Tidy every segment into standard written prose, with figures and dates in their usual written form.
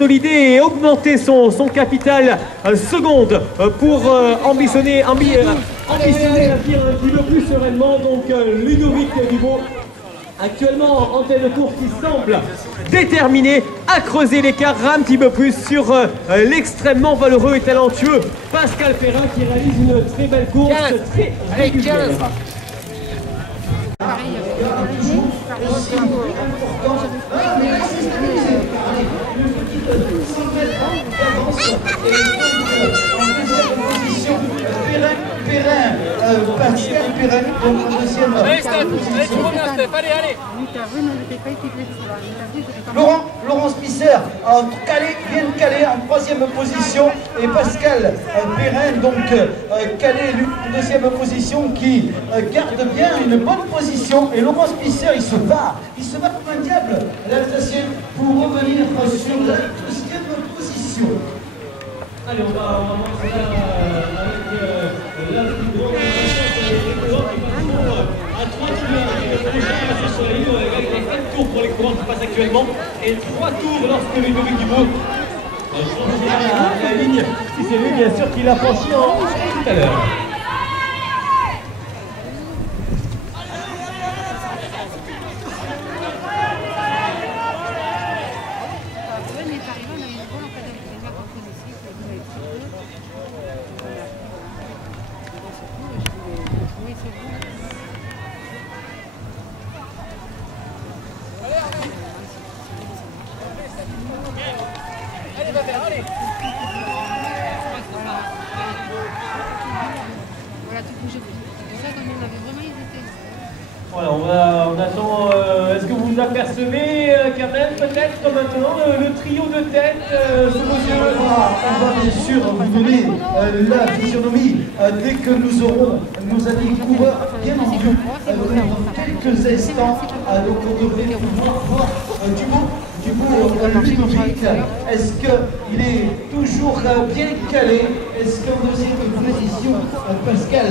consolider et augmenter son capital seconde pour ambitionner un tir un petit peu plus sereinement. Donc Ludovic Dubo, actuellement en tête de course, qui semble déterminé à creuser l'écart un petit peu plus sur l'extrêmement valeureux et talentueux Pascal Perrin, qui réalise une très belle course, très régulière. Pascal Perrin, donc en deuxième position. Laurent Spisser, bien calé en troisième position, et Pascal Perrin, donc calé en deuxième position, qui garde bien une bonne position. Et Laurent Spisser, il se bat comme un diable, l'Alsacien, pour revenir sur la deuxième position. Allez, on va commencer avec la plus grande à 3 tours sur la ligne, avec les 4 tours pour les coureurs qui passent actuellement et 3 tours lorsque Ludovic Dubo franchira la ligne, si c'est lui bien sûr qui l'a franchi tout à l'heure. Voilà, on attend. Est-ce que vous apercevez quand même peut-être maintenant le trio de tête sous vos yeux? On va bien sûr vous donner la physionomie dès que nous aurons nos amis coureurs bien en vue dans quelques instants. Donc on devrait pouvoir voir Ludovic. Est-ce qu'il est toujours bien calé? Est-ce qu'en deuxième position, Pascal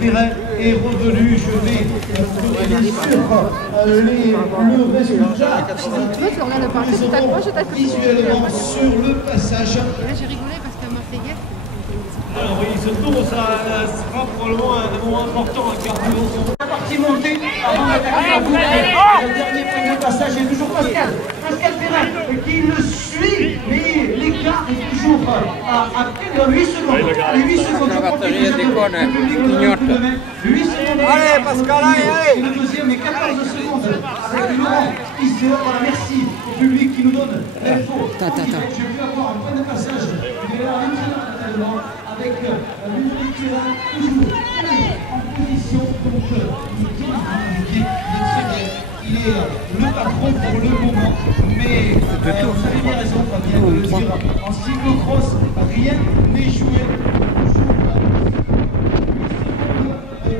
Perrin est revenu? Je vais le résultat visuellement sur le passage. J'ai rigolé parce que Marseillais. Alors oui, ce tour, ça sera probablement un moment important, car la partie montée avant d'attaquer la boucle. Le dernier point de passage est toujours Pascal Perrin qui le suit, mais l'écart est toujours à peine 8 secondes. 8 secondes. La batterie déconne, clignote. 8 secondes. Allez Pascal, allez. Le deuxième est 14 secondes avec Laurent Spisser. Voilà, merci au public qui nous donne l'info. J'ai pu avoir un point de passage. Il est là naturellement avec Ludovic Perrin toujours en position. Donc il est le patron pour le moment, mais vous avez bien raison, Fabien, de le dire. En cyclocross, rien n'est joué.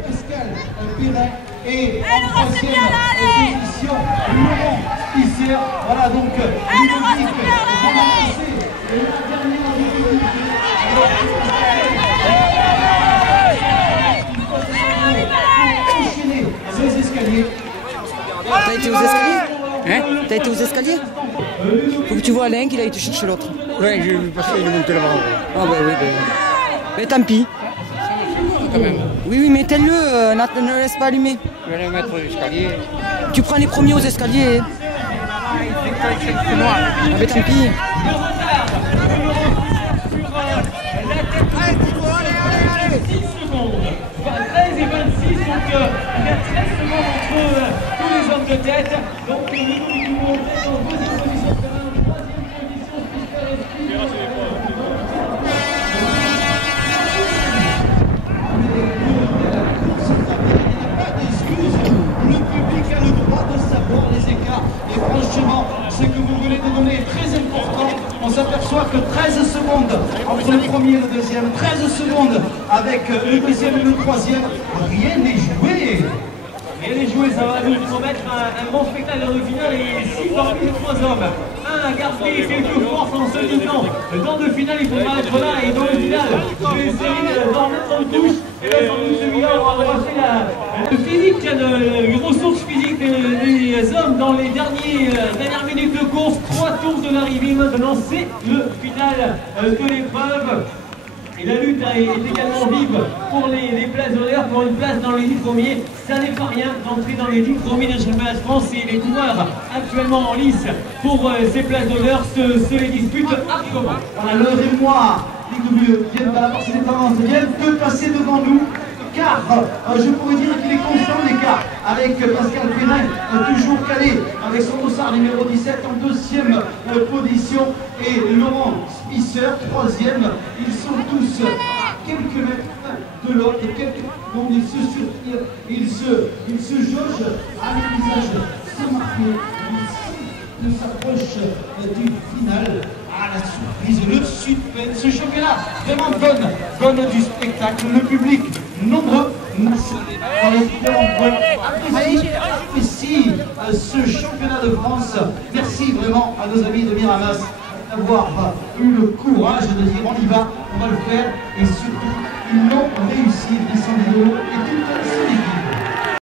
Pascal Perrin et en troisième position Laurent Spisser. Voilà donc Ludovic, on a passé la dernière minute. Enchaîner ces escaliers. T'as été aux escaliers? Hein? T'as été aux escaliers? Faut que tu vois Alain qu'il a été chercher l'autre. Ouais, j'ai vu passer, il est monté là-bas. Ah bah oui, mais tant pis. Quand même. Oui, mais tel-le, ne le laisse pas allumer. Je vais aller mettre l'escalier. Tu prends les premiers aux escaliers. C'est moi. Ah mais tant pis. Allez, 13 et 26, donc il y a 13 secondes entre tous les hommes de tête. Donc Ludovic Dubo en deuxième position, Perrin en troisième position, Spisser et Le public a le droit de savoir les écarts. Et franchement, ce que vous venez de donner est très important. On s'aperçoit que 13 secondes entre le premier et le deuxième, 13 secondes avec le deuxième et le troisième, rien n'est joué. Rien n'est joué, ça va nous promettre un bon spectacle dans le final et 6 parmi les 3 hommes. Un à garder quelques forces en se disant dans le final il faudra être là et dans le final je vais essayer d'en mettre en touche. Et là sans doute celui-là on va passer le physique, les ressources physiques des hommes dans les dernières minutes de course. 3 tour de l'arrivée maintenant, c'est le final de l'épreuve. Et la lutte est également vive pour les places d'honneur, pour une place dans les 10 premiers. Ça n'est pas rien d'entrer dans les 10 premiers d'un championnat de France et les coureurs actuellement en lice pour ces places d'honneur se les disputent ardemment. Voilà, le Rémois, Ligue W, viennent à la force des tendances, viennent de passer devant nous. Car je pourrais dire qu'il est constant l'écart avec Pascal Perrin, toujours calé avec son dossard numéro 17 en deuxième position et Laurent Spisser, troisième. Ils sont tous à quelques mètres de l'autre, donc ils se jaugent à un visage se marquer. Ils s'approchent du final. Ah, la surprise, le suspense, ce championnat vraiment donne du spectacle, le public nombreux, apprécie ce championnat de France. Merci vraiment à nos amis de Miramas d'avoir eu le courage de dire on y va, on va le faire et surtout ils l'ont réussi.